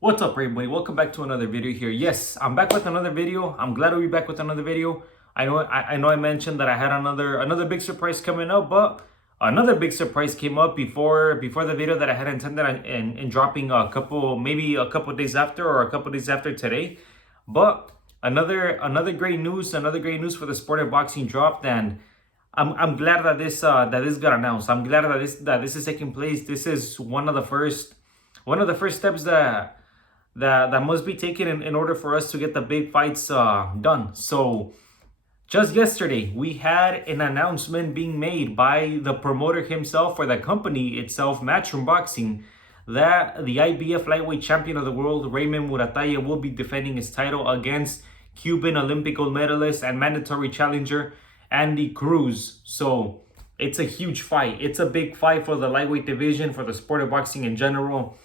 What's up, everybody? Welcome back to another video here. Yes, I'm back with another video. I'm glad to be back with another video. I know I mentioned that I had another big surprise coming up, but another big surprise came up before the video that I had intended in dropping maybe a couple days after, or a couple days after today. But another great news for the sport of boxing dropped, and I'm glad that this got announced. I'm glad that this is taking place. This is one of the first steps that must be taken in order for us to get the big fights done. So just yesterday, we had an announcement being made by the promoter himself, or the company itself, Matchroom Boxing, that the IBF lightweight champion of the world, Raymond Muratalla, will be defending his title against Cuban Olympic gold medalist and mandatory challenger Andy Cruz. So it's a huge fight. It's a big fight for the lightweight division, for the sport of boxing in general.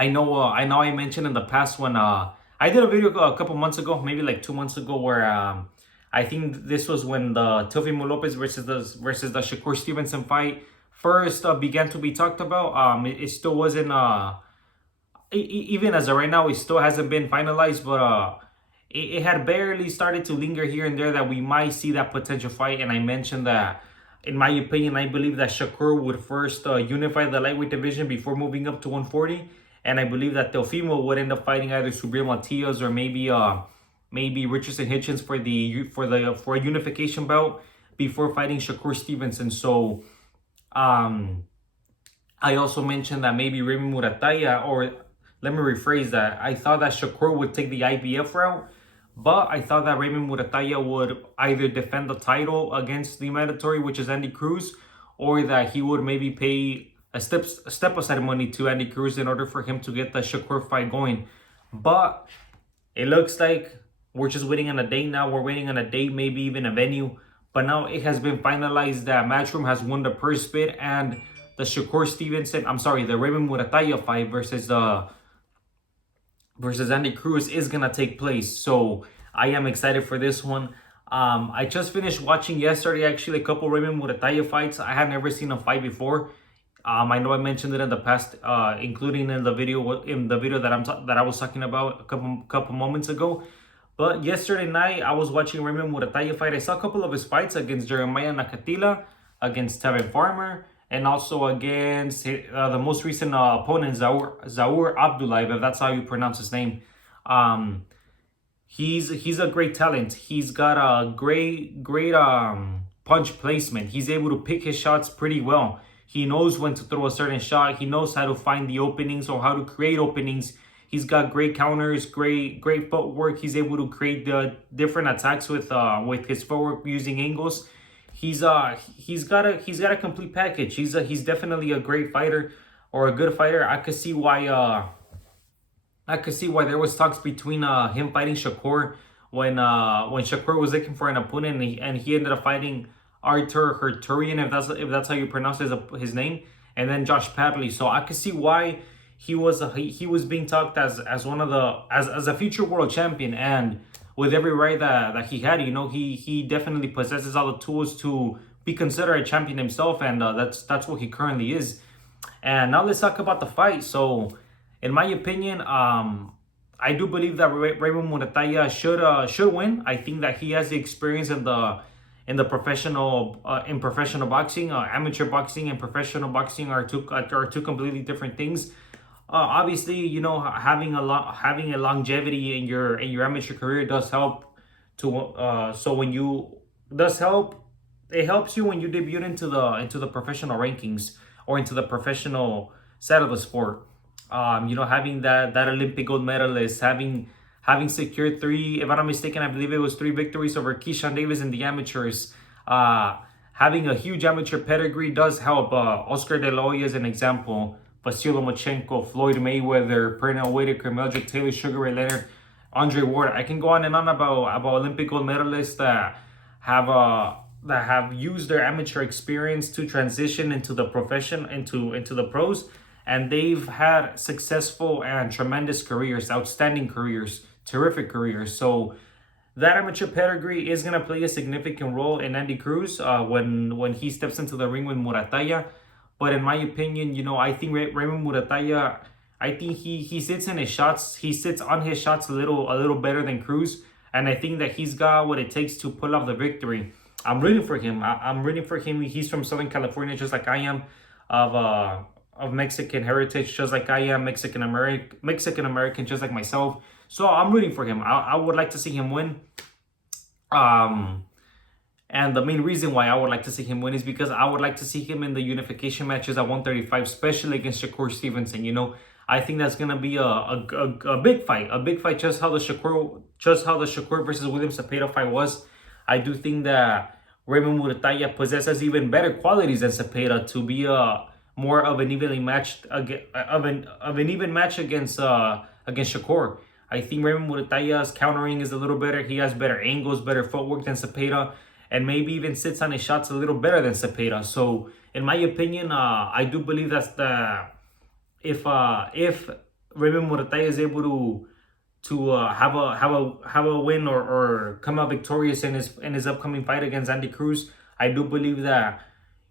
I know I mentioned in the past when I did a video a couple months ago, maybe like 2 months ago, where I think this was when the Teofimo Lopez versus the Shakur Stevenson fight first began to be talked about. It still wasn't even as of right now, it still hasn't been finalized, but it had barely started to linger here and there that we might see that potential fight. And I mentioned that, in my opinion, I believe that Shakur would first unify the lightweight division before moving up to 140. And I believe that Teofimo would end up fighting either Subriel Matias or maybe Richardson Hitchens for a unification bout before fighting Shakur Stevenson. So I also mentioned that maybe Raymond Muratalla, or let me rephrase that. I thought that Shakur would take the IBF route, but I thought that Raymond Muratalla would either defend the title against the mandatory, which is Andy Cruz, or that he would maybe pay a step aside money to Andy Cruz in order for him to get the Shakur fight going. But it looks like we're just waiting on a date now. We're waiting on a date, maybe even a venue. But now it has been finalized that Matchroom has won the purse bid, and the the Raymond Muratalla fight versus Andy Cruz is gonna take place. So I am excited for this one. I just finished watching yesterday actually a couple Raymond Muratalla fights. I had never seen a fight before. I know I mentioned it in the past, including in the video that I was talking about a couple moments ago. But yesterday night, I was watching Raymond Muratalla fight. I saw a couple of his fights against Jeremiah Nakatila, against Tevin Farmer, and also against the most recent opponent, Zaur Abdullah, if that's how you pronounce his name. He's a great talent. He's got a great punch placement. He's able to pick his shots pretty well. He knows when to throw a certain shot. He knows how to find the openings or how to create openings. He's got great counters, great footwork. He's able to create the different attacks with his footwork using angles. He's got a complete package. He's definitely a great fighter, or a good fighter. I could see why there was talks between him fighting Shakur when Shakur was looking for an opponent, and he ended up fighting Artur Herturian, if that's how you pronounce his name, and then Josh Padley. So I could see why he was being talked as one of as a future world champion, and with every right that he had, he definitely possesses all the tools to be considered a champion himself, and that's what he currently is. And now let's talk about the fight. So, in my opinion, I do believe that Raymond Muratalla should win. I think that he has the experience in the professional boxing. Amateur boxing and professional boxing are two completely different things. Obviously, having a longevity in your amateur career does help it helps you when you debut into the professional rankings, or into the professional side of the sport. Having that Olympic gold medalist, having secured three, if I'm not mistaken, I believe it was 3 victories over Keyshawn Davis in the amateurs. Having a huge amateur pedigree does help. Oscar De La Hoya is an example. Vasyl Lomachenko, Floyd Mayweather, Pernell Whitaker, Mildred Taylor, Sugar Ray Leonard, Andre Ward. I can go on and on about Olympic gold medalists that have used their amateur experience to transition into the profession, into the pros, and they've had successful and tremendous careers, outstanding careers, terrific careers. So that amateur pedigree is going to play a significant role in Andy Cruz when he steps into the ring with Muratalla. But in my opinion, I think Raymond Muratalla I think he sits in his shots. He sits on his shots a little better than Cruz, and I think that he's got what it takes to pull off the victory. I'm rooting for him. I'm rooting for him. He's from Southern California, just like I am, of Mexican heritage, just like I am, Mexican American, just like myself. So I'm rooting for him. I would like to see him win. And the main reason why I would like to see him win is because I would like to see him in the unification matches at 135, especially against Shakur Stevenson. You know, I think that's gonna be a big fight, just how the Shakur versus William Cepeda fight was. I do think that Raymond Muratalla possesses even better qualities than Cepeda to be more of an evenly matched of an even match against Shakur. I think Raymond Muratalla's countering is a little better. He has better angles, better footwork than Cepeda, and maybe even sits on his shots a little better than Cepeda. So, in my opinion, I do believe that's if Raymond Muratalla is able to have a win or come out victorious in his upcoming fight against Andy Cruz, I do believe that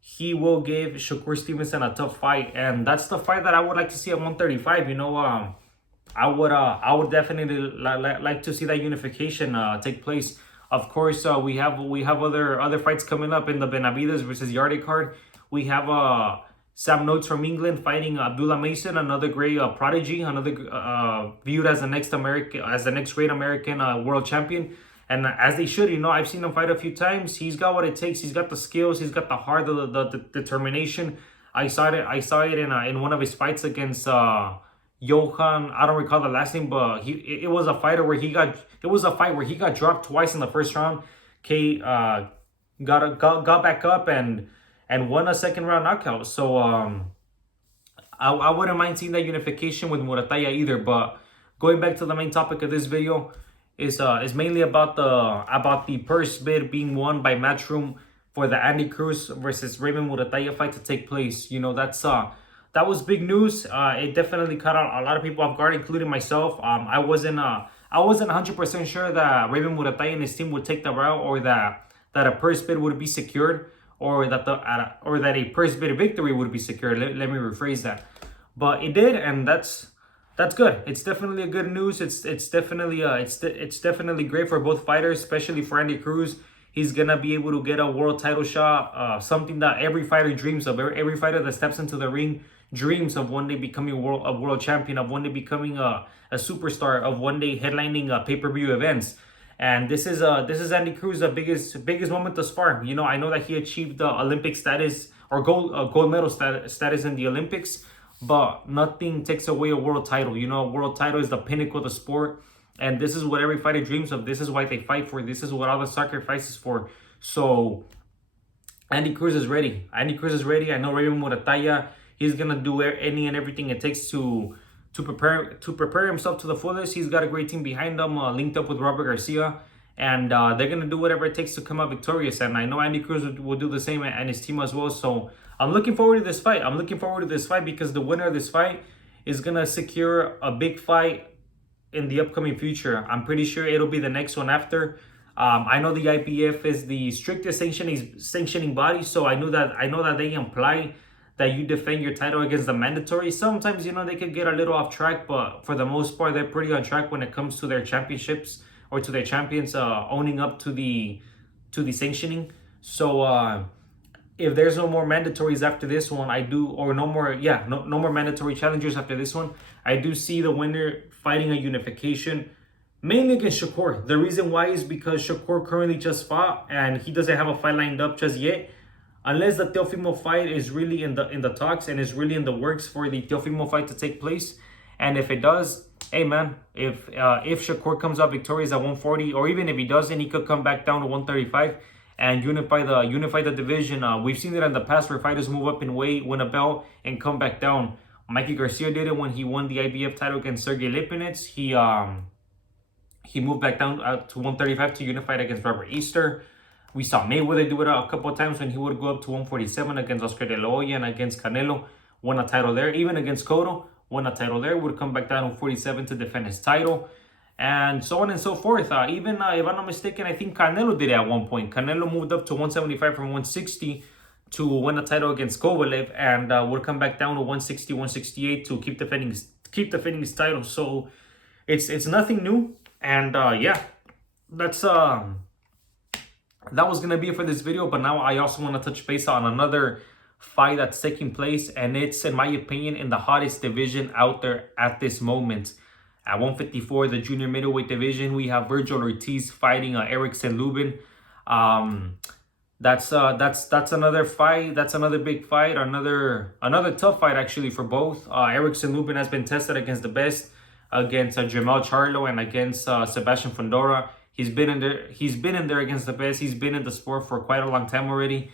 he will give Shakur Stevenson a tough fight, and that's the fight that I would like to see at 135. You know, I would definitely like to see that unification take place. Of course, we have other fights coming up in the Benavides versus Yarde card. We have Sam Notes from England fighting Abdullah Mason, another great prodigy, another viewed as the next great American world champion. And as they should, you know, I've seen him fight a few times. He's got what it takes. He's got the skills. He's got the heart, the determination. I saw it in one of his fights against Johan. I don't recall the last name, but it was a fight where he got dropped twice in the first round. Got back up and won a second round knockout. So I wouldn't mind seeing that unification with Muratalla either. But going back to the main topic of this video is mainly about the purse bid being won by Matchroom for the Andy Cruz versus Raymond Muratalla fight to take place. You know, that was big news. It definitely caught a lot of people off guard, including myself. I wasn't 100% sure that Raymond Muratalla and his team would take the route, or that a purse bid would be secured, or that a purse bid victory would be secured. Let me rephrase that. But it did, and that's good. It's definitely a good news. It's definitely great for both fighters, especially for Andy Cruz. He's gonna be able to get a world title shot, something that every fighter dreams of. Every fighter that steps into the ring dreams of one day becoming a world champion, of one day becoming a superstar, of one day headlining pay-per-view events. And this is Andy Cruz's biggest moment thus far. You know, I know that he achieved the Olympic status or gold medal status in the Olympics, but nothing takes away a world title. You know, a world title is the pinnacle of the sport, and this is what every fighter dreams of. This is why they fight for. This is what all the sacrifices for. So Andy Cruz is ready. I know Raymond Muratalla, he's gonna do any and everything it takes to prepare himself to the fullest. He's got a great team behind him, linked up with Robert Garcia, and they're gonna do whatever it takes to come out victorious. And I know Andy Cruz will do the same, and his team as well. So I'm looking forward to this fight. Because the winner of this fight is gonna secure a big fight in the upcoming future. I'm pretty sure it'll be the next one after. I know the IPF is the strictest sanctioning body, so I know that they imply that you defend your title against the mandatory. Sometimes, you know, they could get a little off track, but for the most part, they're pretty on track when it comes to their championships or to their champions owning up to the sanctioning. So if there's no more mandatories after this one, no more mandatory challengers after this one, I do see the winner fighting a unification, mainly against Shakur. The reason why is because Shakur currently just fought, and he doesn't have a fight lined up just yet. Unless the Teofimo fight is really in the talks and is really in the works for the Teofimo fight to take place. And if it does, hey man, if Shakur comes out victorious at 140, or even if he doesn't, he could come back down to 135 and unify the division. We've seen it in the past where fighters move up in weight, win a belt, and come back down. Mikey Garcia did it when he won the IBF title against Sergey Lipinets. He moved back down to 135 to unify it against Robert Easter. We saw Mayweather do it a couple of times when he would go up to 147 against Oscar De La Hoya and against Canelo, won a title there. Even against Cotto, won a title there, would come back down to 47 to defend his title, and so on and so forth. Even if I'm not mistaken, I think Canelo did it at one point. Canelo moved up to 175 from 160 to win a title against Kovalev, and would come back down to 160, 168 to keep defending keep defending his title. So it's nothing new. And yeah, that's that was gonna be it for this video. But now I also want to touch base on another fight that's taking place, and it's, in my opinion, in the hottest division out there at this moment. At 154, the junior middleweight division, we have Vergil Ortiz fighting Erickson Lubin. That's another fight. That's another big fight. Another tough fight actually for both. Erickson Lubin has been tested against the best, against Jamel Charlo and against Sebastian Fundora. He's been in there. He's been in there against the best. He's been in the sport for quite a long time already.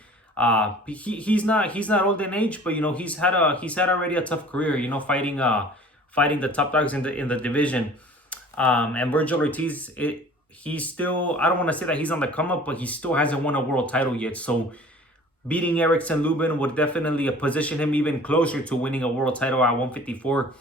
He's not old in age, but you know he's had already a tough career. You know, fighting the top dogs in the division. And Vergil Ortiz, he's still, I don't want to say that he's on the come up, but he still hasn't won a world title yet. So beating Erickson Lubin would definitely position him even closer to winning a world title at 154.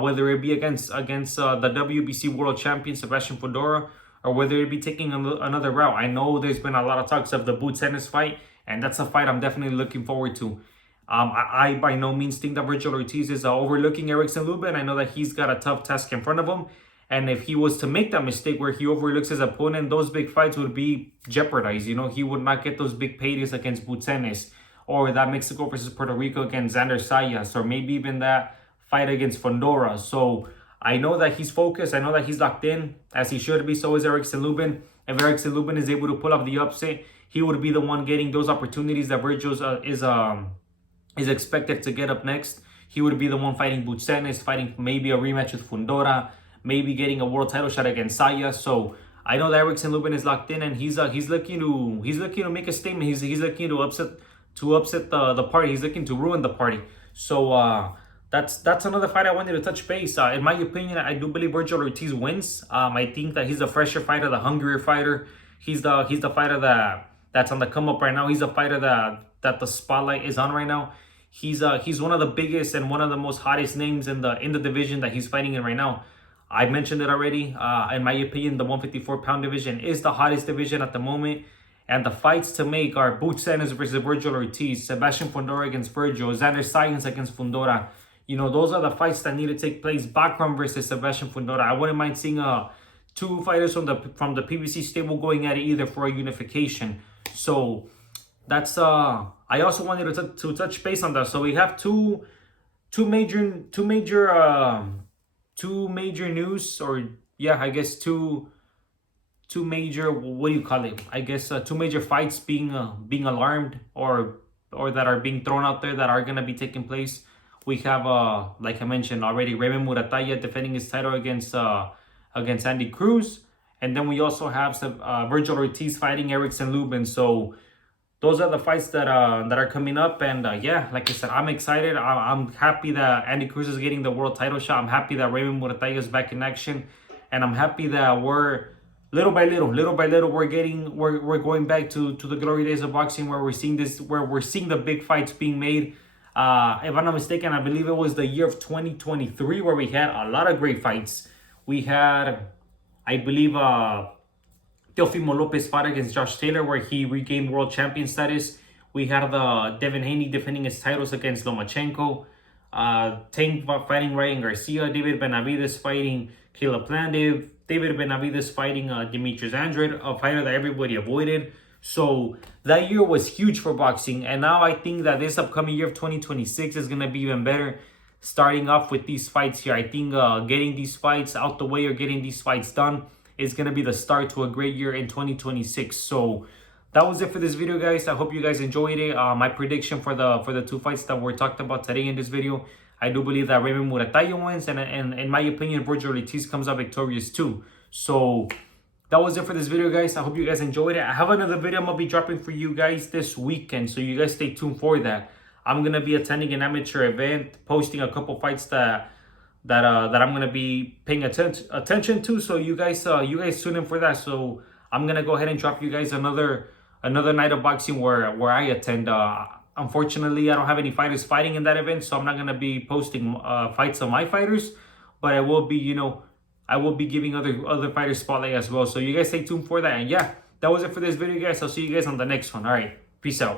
Whether it be against the WBC world champion Sebastian Fundora, or whether it be taking another route. I know there's been a lot of talks of the Boots Ennis fight, and that's a fight I'm definitely looking forward to. I by no means think that Vergil Ortiz is overlooking Erickson Lubin. I know that he's got a tough task in front of him. And if he was to make that mistake where he overlooks his opponent, those big fights would be jeopardized. You know, he would not get those big paydays against Boots Ennis, or that Mexico versus Puerto Rico against Xander Sayas, or maybe even that fight against Fundora. So I know that he's focused. I know that he's locked in, as he should be. So is Erickson Lubin. If Erickson Lubin is able to pull off the upset, he would be the one getting those opportunities that Vergil is expected to get up next. He would be the one fighting Boots Ennis, fighting maybe a rematch with Fundora, maybe getting a world title shot against Sayas. So I know that Erickson Lubin is locked in, and he's looking to make a statement. He's looking to upset the party. He's looking to ruin the party. So that's another fight I wanted to touch base. In my opinion, I do believe Vergil Ortiz wins. I think that he's the fresher fighter, the hungrier fighter. He's the fighter that's on the come up right now. He's a fighter that the spotlight is on right now. He's one of the biggest and one of the most hottest names in the division that he's fighting in right now. I mentioned it already. In my opinion, the 154-pound division is the hottest division at the moment. And the fights to make are Boots Ennis versus Vergil Ortiz, Sebastian Fundora against Vergil, Xander Sayas against Fundora. You know, those are the fights that need to take place. Bakram versus Sebastian Fundora. I wouldn't mind seeing two fighters from the PBC stable going at it either for a unification. So that's I also wanted to touch base on that. So we have two major news, or yeah, I guess two major, what do you call it? I guess two major fights being alarmed or that are being thrown out there that are gonna be taking place. We have like I mentioned already, Raymond Muratalla defending his title against Andy Cruz, and then we also have Vergil Ortiz fighting Erickson Lubin. So those are the fights that are coming up, and yeah, like I said, I'm excited. I'm happy that Andy Cruz is getting the world title shot. I'm happy that Raymond Muratalla is back in action, and I'm happy that we're little by little, we're going back to the glory days of boxing, where we're seeing the big fights being made. If I'm not mistaken, I believe it was the year of 2023 where we had a lot of great fights. We had, I believe, Teofimo Lopez fought against Josh Taylor, where he regained world champion status. We had the Devin Haney defending his titles against Lomachenko. Tank fighting Ryan Garcia. David Benavides fighting Caleb Plant. David Benavides fighting Demetrius Andrade, a fighter that everybody avoided. So that year was huge for boxing. And now I think that this upcoming year of 2026 is going to be even better. Starting off with these fights here. I think getting these fights out the way, or getting these fights done, is going to be the start to a great year in 2026. So that was it for this video, guys. I hope you guys enjoyed it. My prediction for the two fights that were talked about today in this video, I do believe that Raymond Muratalla wins, and in my opinion, Vergil Ortiz comes out victorious too. So that was it for this video, guys. I hope you guys enjoyed it. I have another video I'm going to be dropping for you guys this weekend, so you guys stay tuned for that. I'm going to be attending an amateur event, posting a couple fights that I'm going to be paying attention to. So you guys tune in for that. So I'm going to go ahead and drop you guys another night of boxing where I attend. Unfortunately, I don't have any fighters fighting in that event, so I'm not going to be posting fights of my fighters, but I will be, I will be giving other fighters spotlight as well. So you guys stay tuned for that. And yeah, that was it for this video, guys. I'll see you guys on the next one. All right, peace out.